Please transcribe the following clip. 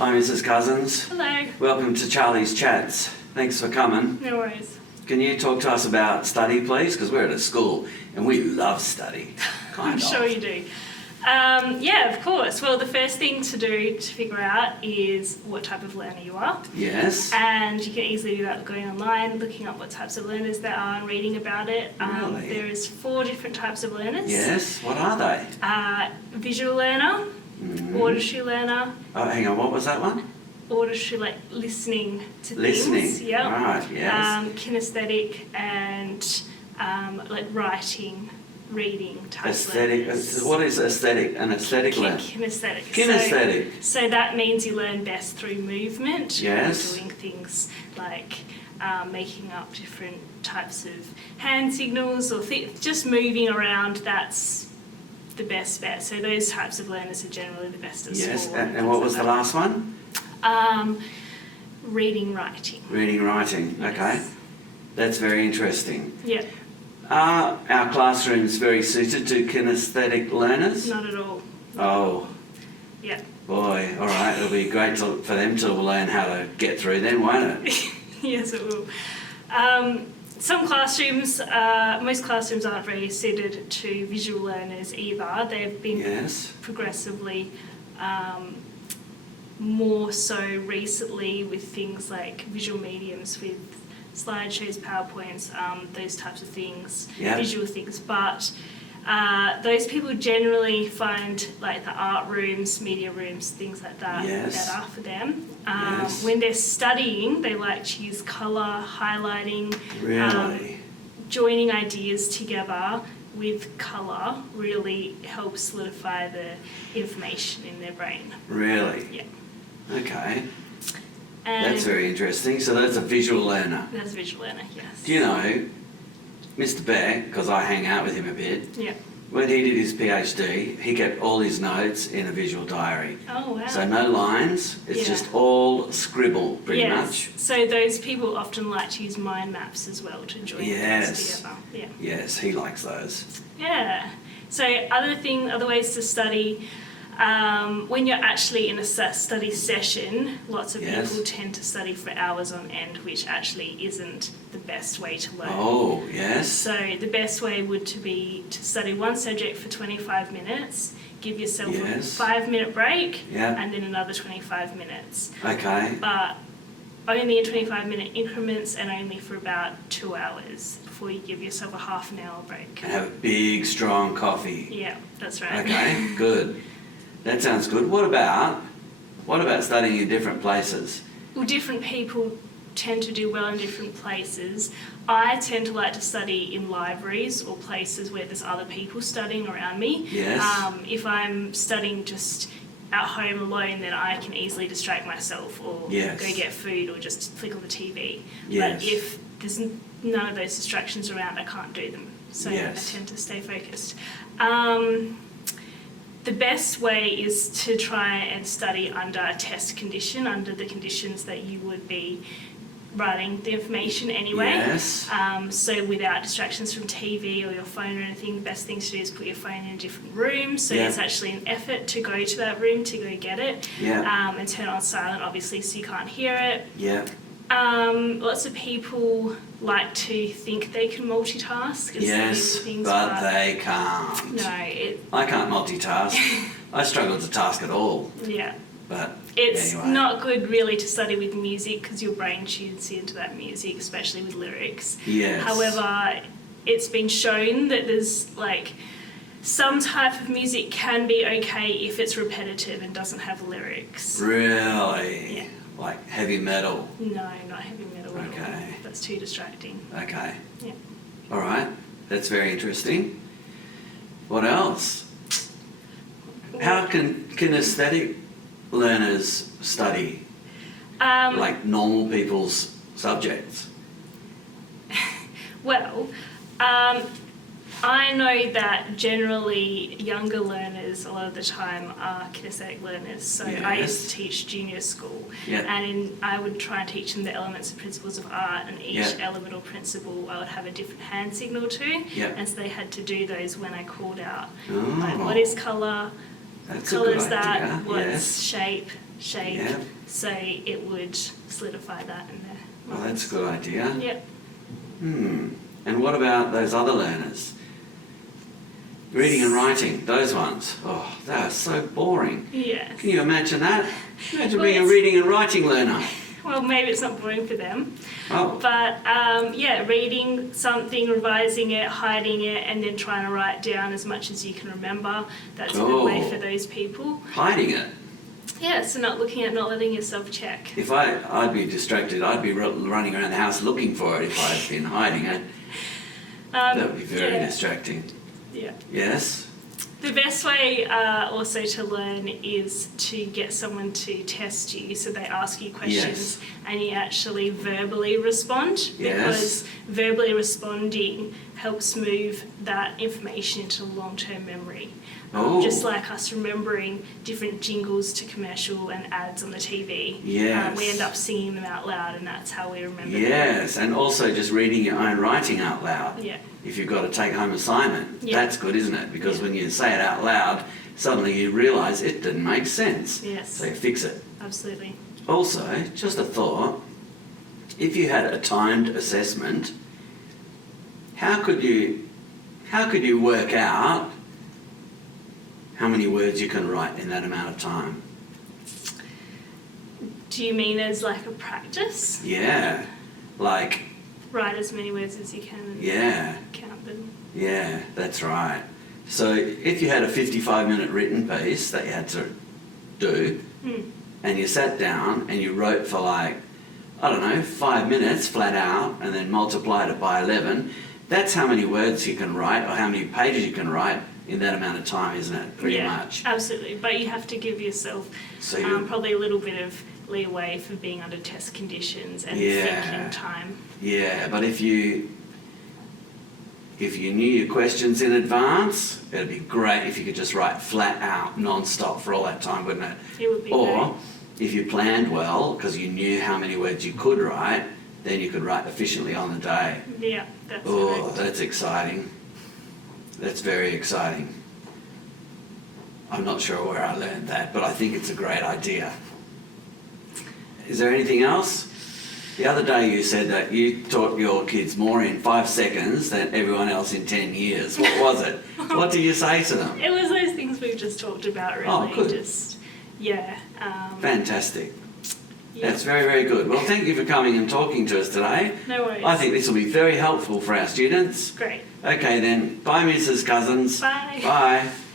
Hi, Mrs. Cousins. Hello. Welcome to Charlie's Chats. Thanks for coming. No worries. Can you talk to us about study, please? Because we're at a school and we love study. I'm sure you do. Yeah, of course. Well, the first thing to do to figure out is what type of learner you are. Yes. And you can easily do that going online, looking up what types of learners there are and reading about it. Really? There is 4 different types of learners. Yes. What are they? Visual learner, auditory learner. Oh, hang on. What was that one? Auditory, like listening to Listening. things. Yep. Right, yes. Kinesthetic and like writing, reading type Aesthetic. learners. What is aesthetic? An aesthetic learner? Kinesthetic. Kinesthetic. So that means you learn best through movement. Yes. Doing things like making up different types of hand signals or just moving around. That's the best bet. So those types of learners are generally the best at Yes. school. And what was the last one? Reading, writing. Reading, writing. Okay. Yes. That's very interesting. Yeah. Are our classrooms very suited to kinesthetic learners? Not at all. Oh, Yeah. boy. All right. It'll be great for them to learn how to get through then, won't it? Yes, it will. Some classrooms, most classrooms aren't very suited to visual learners either. They've been Yes. progressively more so recently with things like visual mediums, with slideshows, PowerPoints, those types of things, Yeah. visual things. But those people generally find like the art rooms, media rooms, things like that Yes. better for them. Yes. When they're studying, they like to use colour, highlighting, Really? joining ideas together with colour really helps solidify the information in their brain. Really? Yeah. Okay. And That's very interesting. So that's a visual learner. that's a visual learner, yes. Do you know, Mr. Beck, because I hang out with him a bit, Yeah. when he did his PhD, he kept all his notes in a visual diary. Oh, wow. So no lines, it's Yeah. just all scribble, pretty yes. much. So those people often like to use mind maps as well to join Yes. things together. Yeah. Yes, he likes those. Yeah. So other ways to study, when you're actually in a study session, lots of Yes. people tend to study for hours on end, which actually isn't the best way to learn. Oh, yes. So the best way would to be to study one subject for 25 minutes, give yourself Yes. a 5-minute break, Yeah. and then another 25 minutes. Okay. But only in 25-minute increments and only for about 2 hours before you give yourself a half an hour break. And have a big, strong coffee. Yeah, that's right. Okay, good. That sounds good. What about studying in different places? Well, different people tend to do well in different places. I tend to like to study in libraries or places where there's other people studying around me. Yes. If I'm studying just at home alone, then I can easily distract myself or Yes. go get food or just flick on the TV. Yes. But if there's none of those distractions around, I can't do them. So Yes. I tend to stay focused. The best way is to try and study under a test condition, under the conditions that you would be writing the information anyway. Yes. So without distractions from TV or your phone or anything, the best thing to do is put your phone in a different room. So Yeah. it's actually an effort to go to that room to go get it. Yeah. And turn on silent, obviously, so you can't hear it. Yeah. Lots of people like to think they can multitask and Yes, study things, but they can't. no, I can't multitask. I struggle to task at all. yeah. But It's anyway. not good really to study with music because your brain tunes into that music, especially with lyrics. Yes. However, it's been shown that there's like some type of music can be okay if it's repetitive and doesn't have lyrics. Really? Yeah. Like heavy metal. No, not heavy metal at all. Okay. That's too distracting. Okay. Yeah. All right. That's very interesting. What else? How can kinesthetic learners study like normal people's subjects? Well, I know that generally younger learners a lot of the time are kinesthetic learners. So I used to teach junior school, Yeah. and I would try and teach them the elements and principles of art, and each Yeah. element or principle I would have a different hand signal to, Yeah. and so they had to do those when I called out. Oh. Like, what is colour? That's Colour a good is that? idea. What's Yes. shape? shape, Yeah. so it would solidify that in their Well, minds. that's a good idea. Yep. And what about those other learners? Reading and writing, those ones. Oh, they are so boring. Yes. Can you imagine that? Imagine Well, being a it's- reading and writing learner. Well, maybe it's not boring for them. Oh, But yeah, reading something, revising it, hiding it, and then trying to write down as much as you can remember. That's a good way Oh. for those people. hiding it. Yeah, so not looking at, not letting yourself check. If I'd be distracted. I'd be running around the house looking for it if I'd been hiding it. That would be very yeah. distracting. Yeah. Yes? The best way also to learn is to get someone to test you. So they ask you questions and you actually verbally respond. Yes. Because verbally responding helps move that information into long-term memory. Oh. Just like us remembering different jingles to commercial and ads on the TV. Yes. We end up singing them out loud, and that's how we remember them. Yes, and also just reading your own writing out loud. Yeah. If you've got a take-home assignment, Yeah. that's good, isn't it? Because Yeah. when you say it out loud, suddenly you realise it didn't make sense. Yes. So you fix it. Absolutely. Also, just a thought, if you had a timed assessment, how could you work out how many words you can write in that amount of time? Do you mean as like a practice? Yeah, like, Write as many words as you can and yeah, count them. yeah, that's right. So if you had a 55-minute written piece that you had to do, and you sat down and you wrote for like, I don't know, 5 minutes flat out, and then multiplied it by 11, that's how many words you can write, or how many pages you can write in that amount of time, isn't it? Pretty Yeah, much. absolutely. But you have to give yourself So you- probably a little bit of leeway for being under test conditions and Yeah. thinking time. Yeah, but if you knew your questions in advance, it'd be great if you could just write flat out, non-stop for all that time, wouldn't it? It would be Or if you planned well, because you knew how many words you could write, then you could write efficiently on the day. great. Yeah, that's Oh, correct. that's exciting. That's very exciting. I'm not sure where I learned that, but I think it's a great idea. Is there anything else? The other day you said that you taught your kids more in 5 seconds than everyone else in 10 years. What was it? What did you say to them? It was those things we've just talked about, really. Oh, good. Just, yeah. Fantastic. Yeah. That's very, very good. Well, thank you for coming and talking to us today. No worries. I think this will be very helpful for our students. Great. Okay then, bye Mrs. Cousins. Bye. Bye.